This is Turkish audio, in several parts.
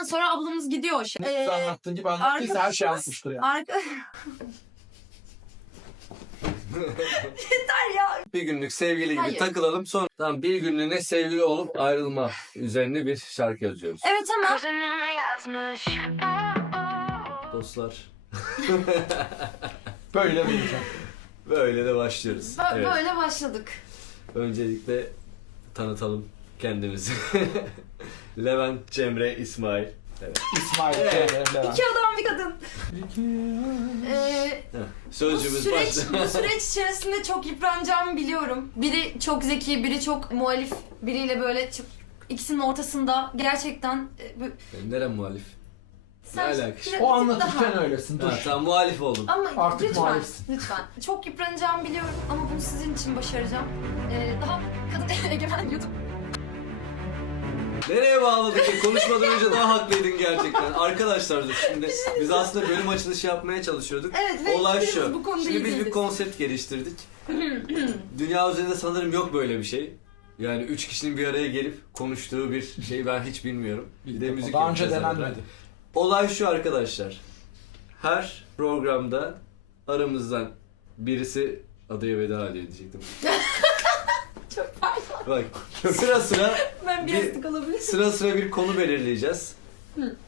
Ondan sonra ablamız gidiyor. Şey. Siz Ee, anlattığın gibi anlattıysa her şey anlatmıştır ya. arka... Yeter ya. Bir günlük sevgili gibi Hayır. takılalım sonra tamam bir günlüğüne sevgili olup ayrılma üzerine bir şarkı yazıyoruz. Evet ama yazmış. Dostlar Böyle vereceğim. böyle de başlıyoruz. bö- Evet. böyle başladık. Öncelikle tanıtalım kendimizi. Levent, Cemre, İsmail. Evet. İsmail Evet. T. Levent. İki adam bir kadın. Ee, bu Sözcüğümüz süreç, bu süreç içerisinde çok yıpranacağımı biliyorum. Biri çok zeki, biri çok muhalif. Biriyle böyle çok, ikisinin ortasında gerçekten e, bu- Neren muhalif? sen alakası? bir- bir tık O anlatırken daha- öylesin. Dur. Ha, tamam muhalif oldum. Ama Artık lütfen, muhalifsin. lütfen. Çok yıpranacağımı biliyorum ama bunu sizin için başaracağım. Ee, daha kadın egemen YouTube. Nereye bağladık ya? Konuşmadan önce daha haklıydın gerçekten. Arkadaşlar dur şimdi biz aslında bölüm açılışı yapmaya çalışıyorduk. Evet ve Olay hiçbirimiz şu. bu konuda Şimdi iyi biz bir değiliz. konsept geliştirdik. Dünya üzerinde sanırım yok böyle bir şey. Yani üç kişinin bir araya gelip konuştuğu bir şey ben hiç bilmiyorum. Bir de müzik Daha önce yapacağız arada. denenmedi. Olay şu arkadaşlar. Her programda aramızdan birisi adaya veda ediyor diyecektim. Çok. Bak sıra sıra Ben bir Bir- alabilir sıra sıra bir konu belirleyeceğiz.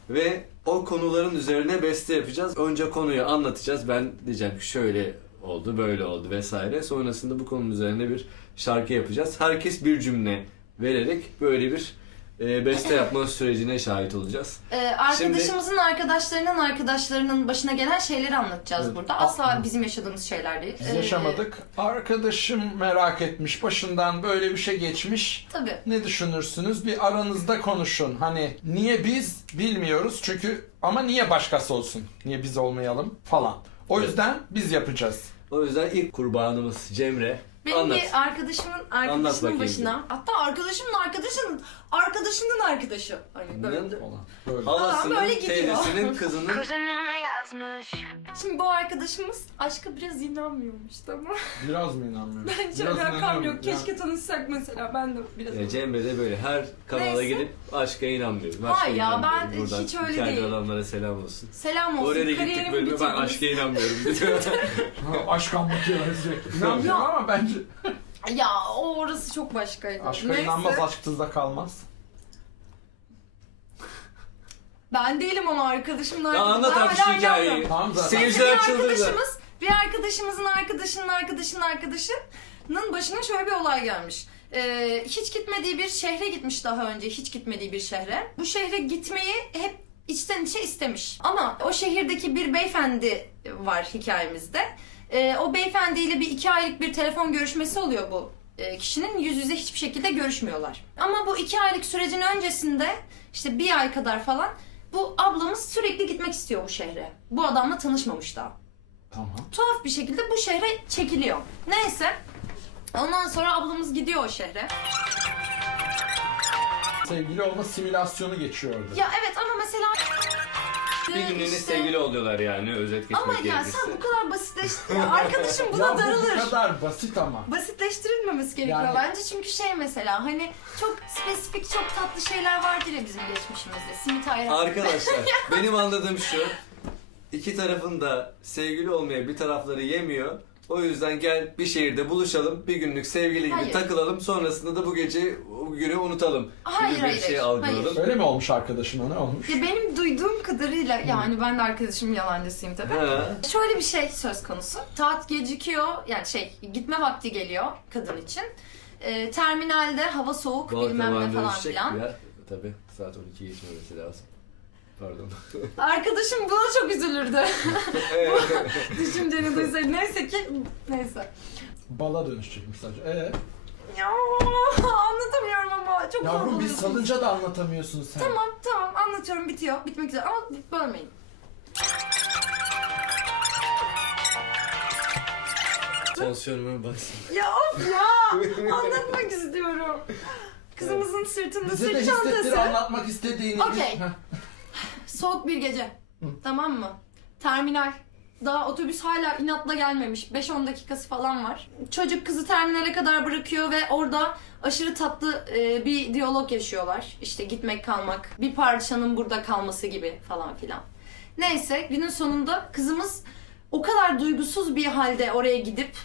Ve o konuların üzerine beste yapacağız. Önce konuyu anlatacağız. Ben diyeceğim ki şöyle oldu, böyle oldu vesaire. Sonrasında bu konunun üzerine bir şarkı yapacağız. Herkes bir cümle vererek böyle bir e, beste yapma sürecine şahit olacağız. Ee, arkadaşımızın arkadaşlarının arkadaşlarının başına gelen şeyleri anlatacağız Evet. burada. Asla bizim yaşadığımız şeyler değil. Biz Ee, yaşamadık. Arkadaşım merak etmiş. Başından böyle bir şey geçmiş. Tabii. Ne düşünürsünüz? Bir aranızda konuşun. Hani niye biz bilmiyoruz çünkü ama niye başkası olsun? Niye biz olmayalım falan. O Evet. yüzden biz yapacağız. O yüzden ilk kurbanımız Cemre. Benim Anlat. bir arkadaşımın arkadaşının bakayım başına, hatta arkadaşımın arkadaşının arkadaşının arkadaşı. Hani böyle. Falan. Böyle. Halasının, böyle gidiyor. teyzesinin, kızının Kuzenime yazmış. Şimdi bu arkadaşımız aşka biraz inanmıyormuş tamam. Biraz mı inanmıyorum? Ben hiç Biraz alakam inanıyorum. yok. Keşke tanışsak mesela. Ben de biraz. Ya Cemre de böyle her kanala Neyse. gidip aşka inanmıyorum. Aşka Hayır ya, inanmıyorum. ben Buradan hiç öyle hikayeli değil. adamlara selam olsun. Selam olsun. Oraya da gittik Kariyerimi bölüme ben aşka inanmıyorum diyor. Ha, Aşk anlatıyor. İnanmıyorum ama bence Ya o orası çok başkaydı. aşka Neyse. inanmaz aşksız da kalmaz. Ben değilim ama arkadaşımın arkadaşı. anlat Ben artık şu hala hikayeyi. inanmıyorum. Tamam zaten. Seyirciler bir çıldırdı. arkadaşımız, bir arkadaşımızın arkadaşının arkadaşının arkadaşının başına şöyle bir olay gelmiş. Ee, hiç gitmediği bir şehre gitmiş daha önce, hiç gitmediği bir şehre. Bu şehre gitmeyi hep içten içe istemiş. Ama o şehirdeki bir beyefendi var hikayemizde. Ee, o beyefendiyle bir iki aylık bir telefon görüşmesi oluyor bu e, kişinin. Yüz yüze hiçbir şekilde görüşmüyorlar. Ama bu iki aylık sürecin öncesinde işte bir ay kadar falan bu ablamız sürekli gitmek istiyor bu şehre. Bu adamla tanışmamış daha. Tamam. Tuhaf bir şekilde bu şehre çekiliyor. Neyse. Ondan sonra ablamız gidiyor o şehre. Sevgili olma simülasyonu geçiyor orada. Ya evet ama mesela... Bir günlüğüne İşte- sevgili oluyorlar yani özet geçmek Ama ya gerekirse. sen bu kadar basitleştir. Arkadaşım buna ya darılır. bu kadar basit ama. Basitleştirilmemesi gerekiyor Yani- bence çünkü şey mesela hani çok spesifik çok tatlı şeyler vardır ya bizim geçmişimizde. Simit ayran. Arkadaşlar benim anladığım şu. iki tarafın da sevgili olmaya bir tarafları yemiyor. O yüzden gel bir şehirde buluşalım. Bir günlük sevgili gibi Hayır. takılalım. Sonrasında da bu gece o günü unutalım. Hayır, gibi bir hayır, şey hayır. Öyle mi olmuş arkadaşına ne olmuş? Ya benim duyduğum kadarıyla yani ben de arkadaşımın yalancısıyım tabii. Ha. Şöyle bir şey söz konusu. Saat gecikiyor yani şey gitme vakti geliyor kadın için. Ee, terminalde hava soğuk bilmem ne falan filan. Tabii saat 12 geçmemesi lazım. Pardon. Arkadaşım buna çok üzülürdü. Düşünceni duysaydı. Neyse ki neyse. Bala dönüşecekmiş sadece. Ee, Ya anlatamıyorum ama çok yavrum biz kalabalığız. salınca da anlatamıyorsun sen. Tamam tamam anlatıyorum bitiyor. Bitmek üzere ama bölmeyin. Tansiyonuma baksın. Ya of ya anlatmak istiyorum. Kızımızın sırtında Bize de sırt hissettir çantası. anlatmak istediğini. Okey. Heh. Soğuk bir gece. Tamam mı? Terminal. Daha otobüs hala inatla gelmemiş. 5-10 dakikası falan var. Çocuk kızı terminale kadar bırakıyor ve orada aşırı tatlı e, bir diyalog yaşıyorlar. İşte gitmek kalmak, bir parçanın burada kalması gibi falan filan. Neyse günün sonunda kızımız o kadar duygusuz bir halde oraya gidip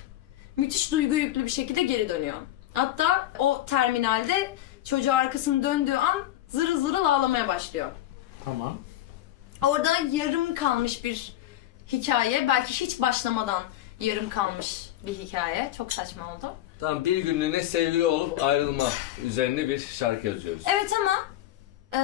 müthiş duygu yüklü bir şekilde geri dönüyor. Hatta o terminalde çocuğa arkasını döndüğü an zırıl zırıl ağlamaya başlıyor. Tamam. Orada yarım kalmış bir hikaye. Belki hiç başlamadan yarım kalmış bir hikaye. Çok saçma oldu. Tamam bir günlüğüne sevgili olup ayrılma üzerine bir şarkı yazıyoruz. Evet ama e,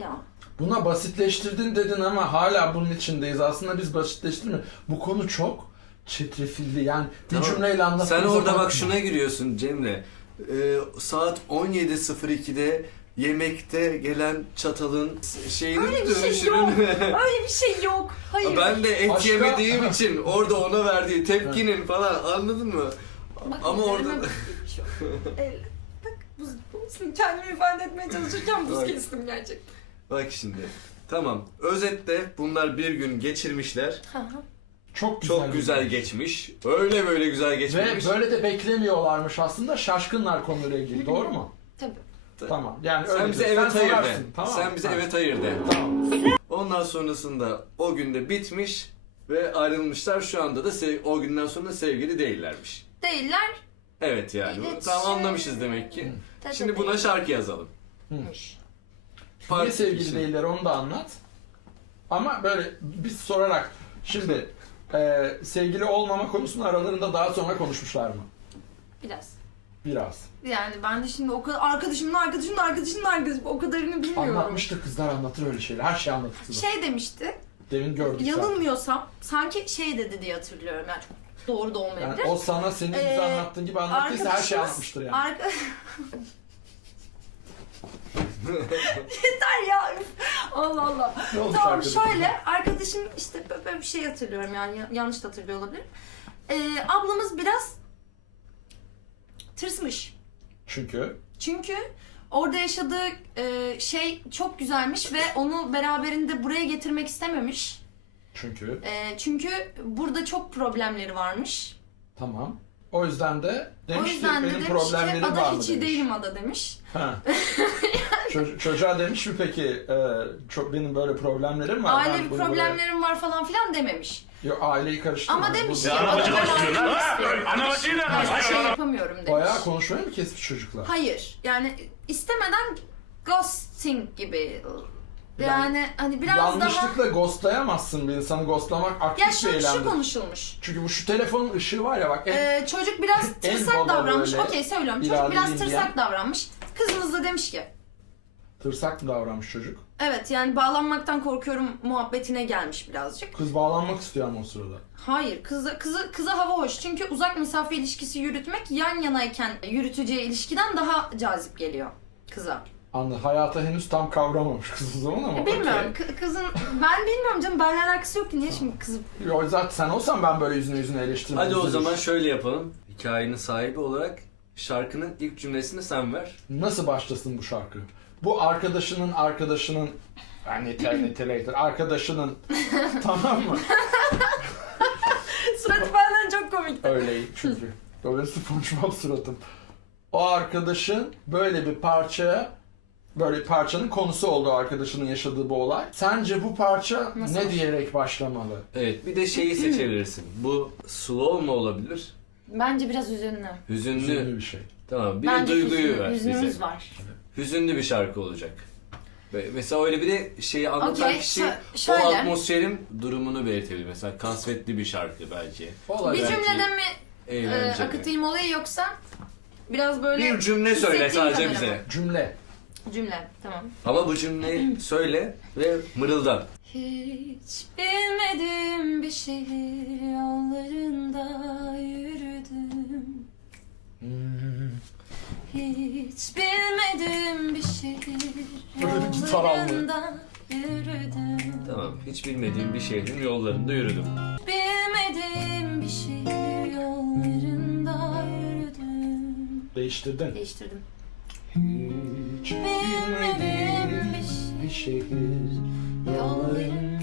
ya Buna basitleştirdin dedin ama hala bunun içindeyiz. Aslında biz basitleştirme. Bu konu çok çetrefilli. Yani bir Tamam. cümleyle anlatmamıza Sen orada bak şuna giriyorsun Cemre. Ee, saat 17.02'de yemekte gelen çatalın şeyini Öyle bir şey yok. öyle bir şey yok. Hayır. ben de et Başka- yemediğim için orada ona verdiği tepkinin falan anladın mı? Bak, Ama orada- buz. El- Bak buz, buz. Kendimi ifade etmeye çalışırken buz Bak. kestim gerçekten. Bak şimdi. Tamam. Özetle bunlar bir gün geçirmişler. Çok güzel. Çok güzel geçmiş. Öyle böyle güzel Ve geçmiş. böyle de beklemiyorlarmış aslında. Şaşkınlar konuyla ilgili. Doğru mu? Tabii. Tamam. Yani öyle Sen bize diyorsun. evet hayır de. sorarsın, Tamam. Sen bize evet hayır de. Tamam. Ondan sonrasında o günde bitmiş ve ayrılmışlar. Şu anda da sev- o günden sonra sevgili değillermiş. Değiller. Evet yani. İletişim. Tamam anlamışız demek ki. Tabii Şimdi buna şarkı yazalım. değilmiş. Niye Parti sevgili için. değiller onu da anlat. Ama böyle biz sorarak şimdi e, sevgili olmama konusunu aralarında daha sonra konuşmuşlar mı? Biraz. Biraz. Yani ben de şimdi o kadar arkadaşımın arkadaşımın arkadaşımın arkadaşı o kadarını bilmiyorum. Anlatmıştır kızlar anlatır öyle şeyler. Her şeyi anlatır kızlar. Şey demişti. Demin gördük zaten. Yanılmıyorsam sanki şey dedi diye hatırlıyorum. Yani çok doğru da olmayabilir. Yani o sana senin bize Ee, anlattığın gibi anlattıysa her şeyi anlatmıştır yani. Arka... Yeter ya. üf. Allah Allah. Ne olmuş tamam arkadaşım? şöyle arkadaşım işte böyle- böyle bir şey hatırlıyorum yani ya- yanlış da hatırlıyor olabilirim. Ee, ablamız biraz tırsmış. Çünkü Çünkü orada yaşadığı e, şey çok güzelmiş ve onu beraberinde buraya getirmek istememiş. çünkü E, çünkü burada çok problemleri varmış. tamam. O yüzden de demiş o yüzden ki de benim demiş problemlerim ki var ada mı hiç iyi demiş. değilim ada demiş. Ha. Ço- çocuğa demiş mi peki e, çok benim böyle problemlerim var. ben Ailevi bunu problemlerim var falan filan dememiş. Buraya... Yok aileyi karıştırma. Ama demiş ki ana bacı karıştırıyorlar. Ha, öyle, ana bacıyla şey karıştırıyorlar. yapamıyorum demiş. Bayağı konuşmayı mı kesmiş çocuklar? Hayır yani istemeden ghosting gibi. Yani hani biraz daha... Yanlışlıkla ghostlayamazsın bir insanı. Ghostlamak aktif Ya bir şu, eylemdir. şu konuşulmuş. Çünkü bu şu telefonun ışığı var ya bak. En, Ee, çocuk biraz tırsak baba davranmış. böyle Okey söylüyorum. Çocuk biraz tırsak davranmış. Kızımız da demiş ki tırsak mı davranmış çocuk? evet yani bağlanmaktan korkuyorum muhabbetine gelmiş birazcık. Kız bağlanmak istiyor ama o sırada. Hayır kıza, kızı, kıza hava hoş. Çünkü uzak mesafe ilişkisi yürütmek yan yanayken yürüteceği ilişkiden daha cazip geliyor kıza. Anladım. Hayata henüz tam kavramamış kız o zaman ama. Bilmiyorum kı- kızın ben bilmiyorum canım benimle alakası yok ki niye şimdi kızı okey. Yo, zaten sen olsan ben böyle yüzüne yüzüne eleştirmem. Hadi o zaman şöyle yapalım. Hikayenin sahibi olarak şarkının ilk cümlesini sen ver. Nasıl başlasın bu şarkı? Bu arkadaşının arkadaşının yani nite, niteliktir. Arkadaşının tamam mı? suratı benden çok komikti. Öyle çünkü. Böyle SpongeBob suratım. O arkadaşın böyle bir parçaya böyle bir parçanın konusu oldu arkadaşının yaşadığı bu olay. Sence bu parça Nasıl ne diyerek başlamalı? Evet bir de şeyi seçebilirsin. Bu slow mu olabilir? Bence biraz üzünlü. Hüzünlü. Üzünlü bir şey. Tamam bir Bence de duyguyu hüzünlü- ver bize. var. Hüzünlü bir şarkı olacak. Ve mesela öyle bir de şeyi anlatan Okey, kişi şö- o şöyle. atmosferin durumunu belirtebilir. Mesela kasvetli bir şarkı belki. Olay Bir belki cümlede mi e, Eğlenceli. akıtayım olayı yoksa biraz böyle bir cümle söyle hissettiğim sadece kadarıyla bize. Cümle. Cümle tamam. Ama bu cümleyi söyle ve mırıldan. Hiç bilmediğim bir şehir yollarında yürüdüm. Hiç bilmediğim bir şehir Böyle bir gitar aldı. yollarında yürüdüm. Tamam. Hiç bilmediğim bir şehrin yollarında yürüdüm. Bilmediğim bir şehir yollarında yürüdüm. Değiştirdin. Değiştirdim. Hiç bilmediğim bir şehir Yollarında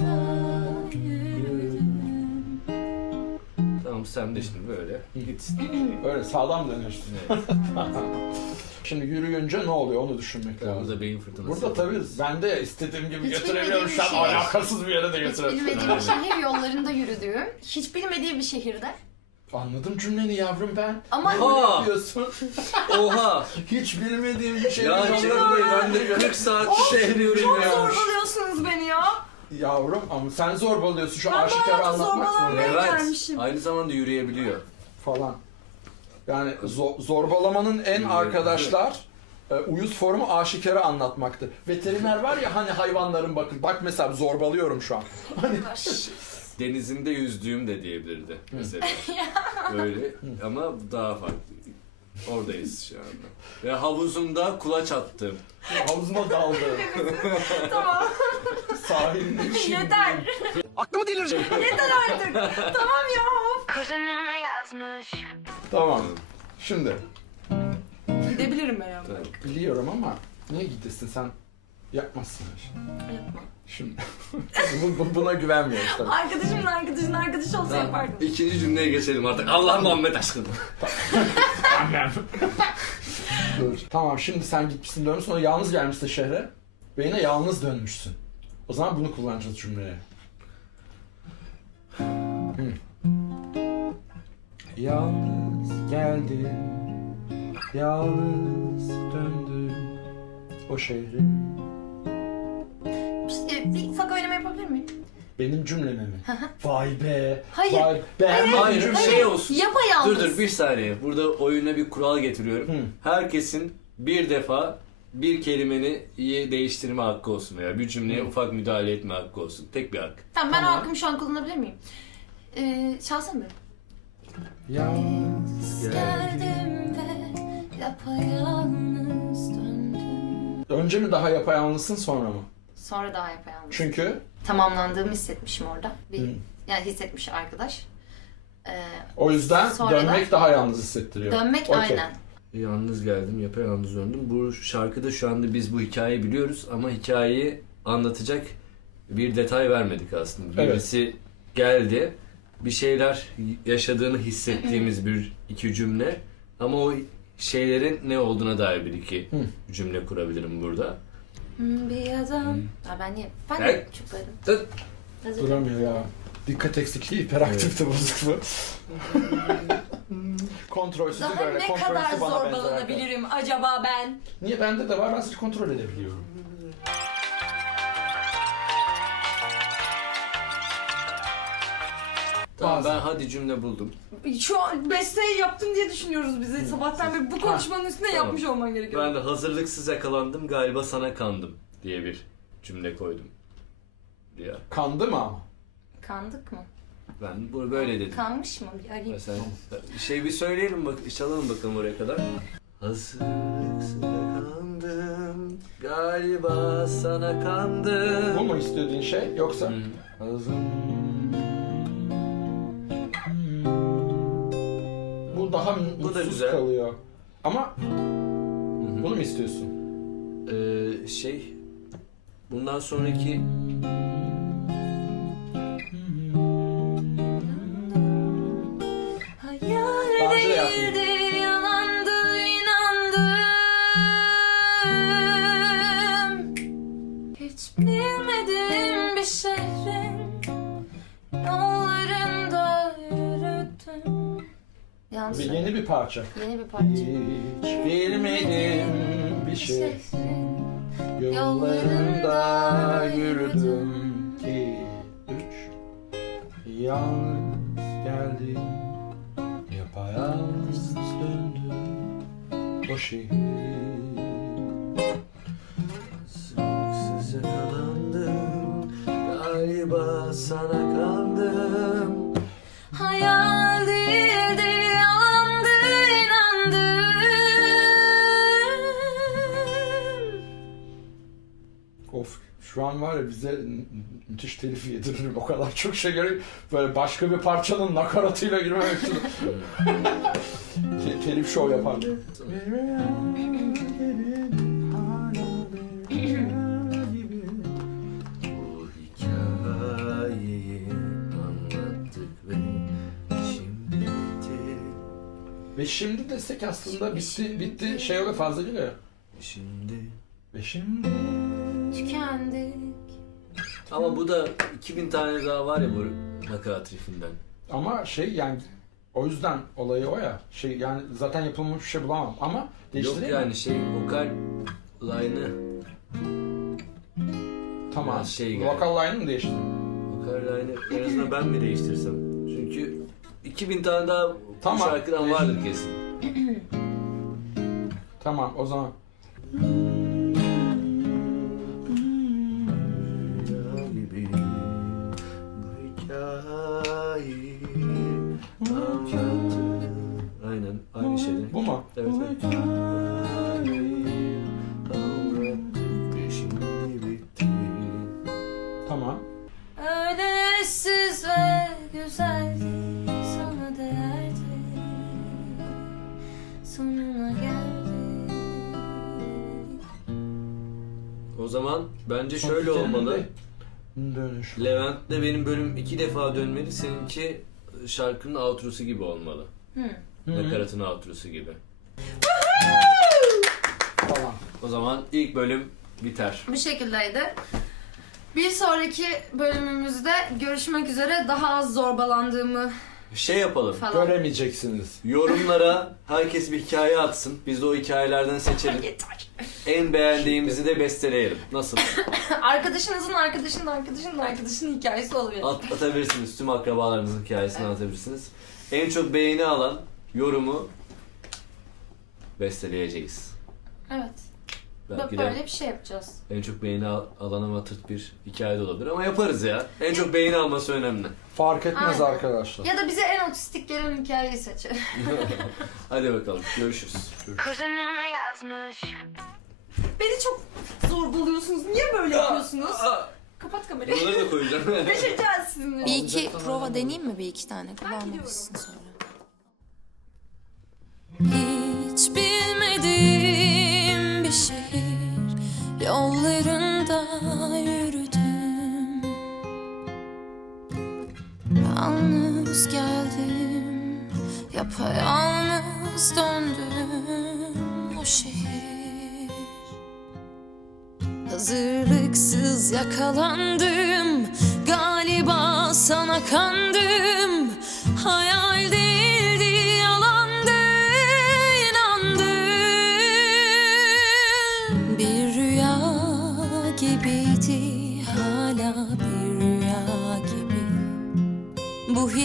sen de şimdi böyle git. Öyle sağlam dönüyorsun. Şimdi yürüyünce ne oluyor onu düşünmek lazım. Burada beyin fırtınası. Burada tabii ben de istediğim gibi Hiç götürebiliyorum. bilmediğim Şu an bir şey. alakasız bir yere de Hiç bilmediği bir şehir yollarında yürüdüğüm, hiç bilmediği bir şehirde. Anladım cümleni yavrum ben. Ama! Ne yapıyorsun? Oha! Hiç bilmediğim bir şey. Ya Bey ben de 40 saat şehriyorum çok ya. zorbalıyorsunuz. Yavrum ama sen zorbalıyorsun şu Ben aşikar bayağı da anlatmak zorbalanmaya zorunda Evet. gelmişim. Aynı zamanda yürüyebiliyor. falan. Yani zo- zorbalamanın en arkadaşlar e, uyuz formu aşikarı anlatmaktı. Veteriner var ya hani hayvanların bakın bak mesela zorbalıyorum şu an. Hani Denizinde yüzdüğüm de diyebilirdi mesela. Öyle ama daha farklı. Oradayız şu anda. Ve havuzumda kulaç attım. havuzuma daldı. tamam şey. yeter. Aklımı delirecek. yeter artık. tamam ya. Kuzenime yazmış. Tamam. Şimdi Gidebilirim ben ya. Tamam. biliyorum ama niye gidesin sen? Yapmazsın öyle şey. Yapma. Şimdi bu- bu- buna güvenmiyoruz tabii. Arkadaşımın arkadaşının arkadaşı olsa Tamam. yapardım. İkinci cümleye geçelim artık. Allah Muhammed aşkına. Dur. Tamam şimdi sen gitmişsin dönmüşsün sonra yalnız gelmişsin şehre. Ve yine yalnız dönmüşsün. O zaman bunu kullanacağız cümleye. Hı. Yalnız geldim, yalnız döndüm o şehre. Bir, bir ufak oynama yapabilir miyim? Benim cümleme mi? Vay be. Hayır. Vay. Beğenmedin Hayır, cümleyi. şey olsun. Yapayalnız. Dur dur bir saniye. Burada oyuna bir kural getiriyorum. Hı. Herkesin bir defa bir kelimeni iyi değiştirme hakkı olsun veya bir cümleye ufak müdahale etme hakkı olsun. Tek bir hak. Tamam ben Tamam. o hakkımı şu an kullanabilir miyim? Ee, çalsana bir. Yalnız Geldim ve yapayalnız döndüm. Önce mi daha yapayalnızsın sonra mı? Sonra daha yapayalnız. Çünkü Tamamlandığımı hissetmişim orada. Bir, Hı. yani hissetmiş arkadaş. Ee, o yüzden Sonra dönmek daha yalnız hissettiriyor. dönmek Okey. aynen. Yalnız geldim, yapayalnız döndüm. Bu şarkıda şu anda biz bu hikayeyi biliyoruz ama hikayeyi anlatacak bir detay vermedik aslında. Evet. Birisi geldi, bir şeyler yaşadığını hissettiğimiz bir iki cümle ama o şeylerin ne olduğuna dair bir iki cümle kurabilirim burada. Hmm, Bir adam. Ha, ben niye? Ben de Evet. Duramıyor ya. Dikkat eksikliği, hiperaktifte bozukluğu. Kontrolsüzü Daha böyle, ne kontrolsüzü kadar bana benzer. zorbalanabilirim acaba ben? Niye bende de var, ben sadece kontrol edebiliyorum. Tamam ben hadi cümle buldum. Şu an besteyi yaptım diye düşünüyoruz bizi. Sabahtan beri bu konuşmanın üstüne Tamam. yapmış olman gerekiyor. Ben de hazırlıksız yakalandım galiba sana kandım diye bir cümle koydum. Ya Kandı mı ama? Kandık mı? ben bunu böyle dedim. Kanmış mı? Bir arayayım. Mesela şey bir söyleyelim bak, çalalım bakalım oraya kadar. Hazırlıksız kandım, galiba sana kandım. Bu mu istediğin şey yoksa? Hı. Hazım. Bu da güzel. kalıyor. Ama Hı hı. bunu mu istiyorsun? Ee, şey, bundan sonraki Yanlış Bir yeni bir parça. Yeni bir parça. Hiç bilmediğim bir şey. Yollarında yürüdüm ki üç Yalnız geldim Yapayalnız döndüm O şehir Of şu an var ya bize mü- müthiş telif yediririm o kadar çok şey gerek böyle başka bir parçanın nakaratıyla girmemek için Te- telif show yapardım. Ve şimdi desek aslında bitti bitti şey öyle fazla geliyor. Şimdi... Ve şimdi Tükendik. Ama bu da 2000 tane daha var ya bu nakarat riffinden. ama şey yani o yüzden olayı o ya. Şey yani zaten yapılmış bir şey bulamam ama Yok değiştireyim mi? yani şey vokal line'ı Tamam. biraz şey geldi. Vocal line'ı mı değiştireyim? vokal line'ı en azından ben mi değiştirsem? Çünkü 2000 tane daha bu Tamam. şarkıdan vardır kesin. Tamam o zaman. Aynen aynı şeyde. Bu mu? Evet, evet. Tamam. Öyle eşsiz ve güzeldi. Sana değerdi. Sonuna geldi. O zaman bence Son şöyle olmalı. De- Dönüş. Levent'le benim bölüm iki defa dönmeli. Seninki şarkının outrosu gibi olmalı. Hı. Hı. Nakaratın outrosu gibi. Falan. O zaman ilk bölüm biter. Bu şekildeydi. Bir sonraki bölümümüzde görüşmek üzere daha az zorbalandığımı Şey yapalım. falan. Göremeyeceksiniz. Yorumlara herkes bir hikaye atsın. Biz de o hikayelerden seçelim. Yeter. En beğendiğimizi de besteleyelim. Nasıl? Arkadaşınızın arkadaşının arkadaşının arkadaşının hikayesi olabilir. At, atabilirsiniz. Tüm akrabalarınızın hikayesini atabilirsiniz. En çok beğeni alan yorumu besteleyeceğiz. Evet. Belki Böyle bir şey yapacağız. en çok beğeni al- alana matırt bir hikaye de olabilir ama yaparız ya. En çok beğeni alması önemli. Fark etmez Aynen. arkadaşlar. Ya da bize en otistik gelen hikayeyi seçelim. Hadi bakalım. Görüşürüz. Kuzenime yazmış. Beni çok zor buluyorsunuz. Niye böyle yapıyorsunuz? Aa, Kapat kamerayı. Bunları da koyacağım. Deşeceğiz sizinle. Bir iki prova deneyeyim mi bir iki tane kullanmamışsın sonra. Hiç yollarında yürüdüm. Yalnız geldim, yapayalnız döndüm o şehir. Hazırlıksız yakalandım Galiba sana kandım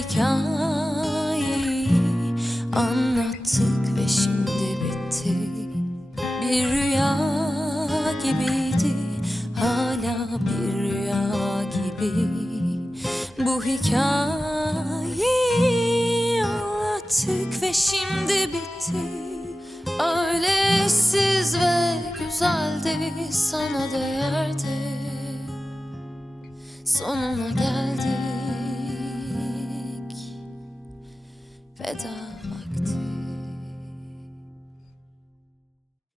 hikayeyi anlattık ve şimdi bitti. Bir rüya gibiydi hala bir rüya gibi. Bu hikayeyi anlattık ve şimdi bitti. Öyle eşsiz ve güzeldi sana değerdi. Sonuna geldik Veda